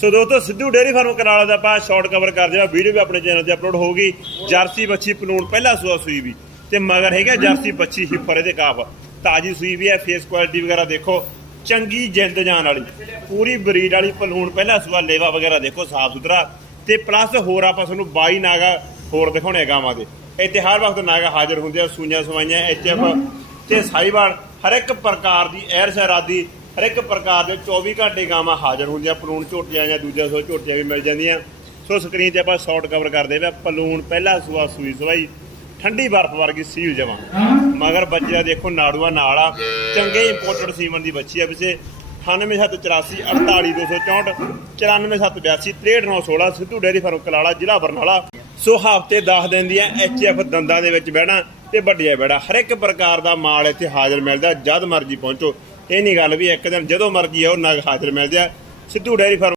ਸੋ ਦੋਸਤੋ, Sidhu dairy farm Kanala ਦਾ ਆਪਾਂ ਸ਼ਾਰਟ ਕਵਰ ਕਰਦੇ ਆ ਵੀਡੀਓ ਵੀ ਆਪਣੇ ਚੈਨਲ ਤੇ ਅਪਲੋਡ ਹੋਊਗੀ। ਜਰਸੀ ਬੱਚੀ ਪਲੂਣ ਪਹਿਲਾ ਸੂਆ ਸੂਈ ਵੀ। ਤੇ ਮਗਰ ਹੈਗਾ ਜਰਸੀ ਬੱਚੀ ਹਿੱਪਰ ਇਹਦੇ ਕਾਫ। ਤਾਜੀ ਸੂਈ ਵੀ ਹੈ ਫੇਸ ਕੁਆਲਿਟੀ ਵਗੈਰਾ ਦੇਖੋ। ਚੰਗੀ ਜਿੰਦ ਜਾਨ ਵਾਲੀ। ਪੂਰੀ ਬਰੀਡ ਵਾਲੀ ਪਲੂਣ ਪਹਿਲਾ ਸੂਆ, ਲੇਵਾ ਵਗੈਰਾ ਦੇਖੋ, ਸਾਫ਼ ਸੁਥਰਾ। ਤੇ ਪਲੱਸ ਹੋਰ ਆਪਾਂ ਤੁਹਾਨੂੰ 22 ਨਾਗਾ ਹੋਰ ਦਿਖਾਉਣੇ ਗਾਵਾਂ ਦੇ। ਇੱਥੇ ਹਰ ਵਕਤ ਨਾਗਾ ਹਾਜ਼ਰ ਹੁੰਦੇ ਆ, ਸੂਈਆਂ ਸਵਾਈਆਂ ਐਚਐਫ ਤੇ ਸਾਈਵਾਲ ਹਰ ਇੱਕ ਪ੍ਰਕਾਰ ਦੀ ਐਰ ਸਰਾਦੀ ਹਰ ਇੱਕ ਪ੍ਰਕਾਰ ਦੇ 24 ਘੰਟੇ ਗਾਵਾਂ ਹਾਜ਼ਰ ਹੁੰਦੀਆਂ ਪਲੂਣ ਝੋਟੀਆਂ ਜਾਂ ਦੂਜਾ ਸੋ ਝੋਟੀਆਂ ਵੀ ਮਿਲ ਜਾਂਦੀਆਂ। ਸੋ ਸਕਰੀਨ ਤੇ ਆਪਾਂ ਸ਼ਾਰਟ ਕਵਰ ਕਰਦੇ ਵੇ ਪਲੂਣ ਪਹਿਲਾ ਸੂਆ ਸੂਈ ਸਵਾਈ, ਠੰਡੀ ਬਰਫ਼ ਵਰਗੀ ਸੀਲ ਜਵਾਂ ਮਗਰ ਬੱਚਾ ਦੇਖੋ ਨਾੜੂਆ ਨਾਲ ਆ, ਚੰਗੇ ਇੰਪੋਰਟਡ ਸੀਮਨ ਦੀ ਬੱਚੀ ਆ ਵਿਸੇ 98784 48264 94782 63916 ਸਿੱਧੂ ਡੇਰੀ ਫਾਰਮ ਕਲਾਲਾ ਜ਼ਿਲ੍ਹਾ ਬਰਨਾਲਾ। ਸੋ ਹਫ਼ਤੇ 10 ਦਿਨ ਦੀਆਂ ਐਚਐਫ ਦੰਦਾਂ ਦੇ ਵਿੱਚ ਬਹਿਣਾ ਤੇ ਵੱਡੀਆਂ ਬਹਿਣਾ। ਹਰ ਇੱਕ ਪ੍ਰਕਾਰ ਦਾ ਮਾਲ ਇੱਥੇ ਹਾਜ਼ਰ ਮਿਲਦਾ, ਜਦ ਮਰਜ਼ੀ ਪਹੁੰਚੋ। ਇਹ ਨਹੀਂ ਗੱਲ ਵੀ ਇੱਕ ਦਿਨ ਜਦੋਂ ਮਰਜ਼ੀ ਆਓ ਨਗ ਹਾਜ਼ਰ ਮਿਲ ਜਾ ਸਿੱਧੂ ਡੇਰੀ ਫਾਰਮ